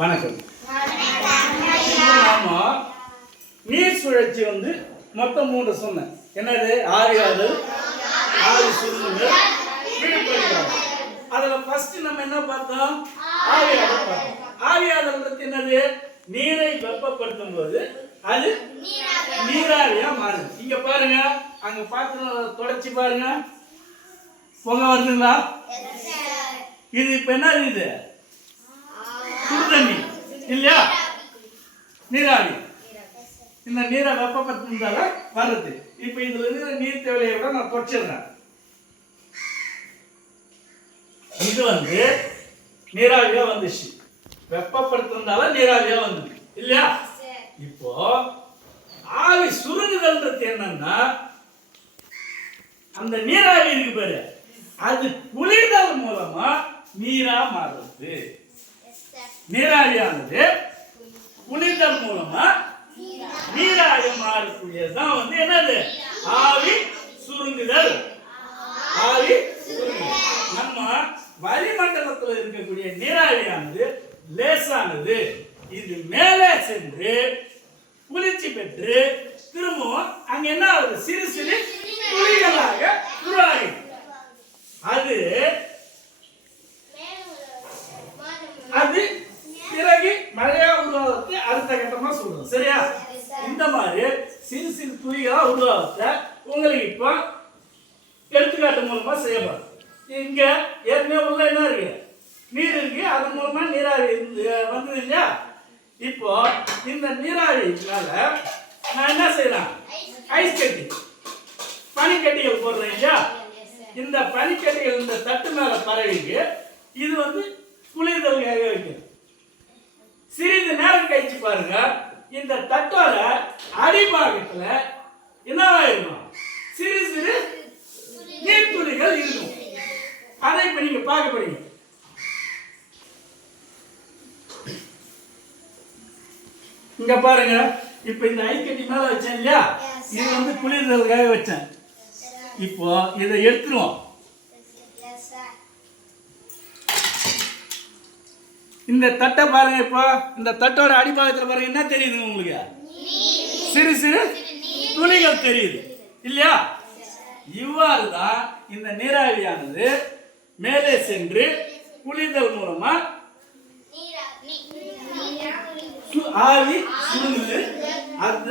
வணக்கம். நாம நீர் சுழற்சி வந்து மொத்தம் 3 சொன்னேன். என்னது? ஆவியாதல், ஆவி சுருங்குதல், விழிப்பறிதல். அதுல ஃபர்ஸ்ட் நம்ம என்ன பார்த்தோம்? ஆவியாதல் பார்த்தோம். ஆவியாதல்ன்றது என்னது? நீரை வெப்பப்படுத்தும் போது அது நீராவியா மாறுது. இங்க பாருங்க, அங்க பாத்திரம் தொடச்சி பாருங்க, பொங்க வருதுங்களா? இது இப்ப என்ன இது? சுடு தண்ணி இல்லையா? நீராவி. இந்த நீரை வெப்பப்படுத்தினால வருது. இப்ப இதுல இருக்கிற நீர் தேவையை விட நான் தொடச்சிடுறேன். இது வந்து நீராவியா வந்துச்சு. வெப்பப்படுத்தினால நீராவியா வந்துச்சு இல்லையா? இப்போ ஆவி சுருங்குதல்ன்றது என்னன்னா, அந்த நீராவி இருக்கு பாரு, அது குளிர்தல் மூலமா நீரா மாறுது. நீராவியானது குளிர்தல் மூலமா நீராவி மாறக்கூடியதுதான் வந்து என்னது? ஆவி சுருங்குதல். ஆவி சுருங்குதல். நம்ம வளிமண்டலத்தில் இருக்கக்கூடிய நீராவியானது லேசானது. இது மேலே சென்று குளிர்ச்சி பெற்று திரும்பவும் அங்க என்ன ஆகுது? சிறு சிறு துளிகளாக உருவாகுது. அது பிறகு மழையா உருவாகிறது அடுத்த கட்டமா சொல்றோம். சரியா? இந்த மாதிரி சிறு சிறு துளிகளா உருவாகிறத உங்களுக்கு இப்போ எடுத்துக்காட்டு மூலமா செய்யப்படும். இங்க ஏற்கனவே உள்ள என்ன இருக்கு? நீர் இருக்கு. அது மூலமா நீராவி வந்தது இல்லையா? இப்போ இந்த நீராவினால நான் என்ன செய்யறேன்? ஐஸ் கட்டி, பனிக்கட்டிகள் போடுறேன் இல்லையா? இந்த பனிக்கட்டிகள் இந்த தட்டு மேல பரவிக்கு இது வந்து குளிர்தலுக்காக வைக்கும். சிறிது நேரம் கழிச்சு பாருங்க, இந்த தட்டோட அடிபாகத்துல என்னவா இருக்கும்? சிறு சிறு நீர்த்துளிகள் இருக்கும். அதை இப்ப நீங்க பார்க்க போறீங்க. இங்க பாருங்க, இப்ப இந்த ஐஸ் கட்டி மேல வச்சேன் இல்லையா? இது வந்து குளிர்தலுக்காக வச்சேன். இப்போ இதை எடுத்துருவோம். இந்த தட்டை பாருங்க. இப்போ இந்த தட்டோட அடிபாகத்துல பாருங்க, என்ன தெரியுது உங்களுக்கு? சிறு சிறு துளிகள் தெரியுது இல்லையா? இவ்வாறு தான் இந்த நீராவியானது மேலே சென்று குளிர்தல் மூலமா ஆவி சுருங்குது. அந்த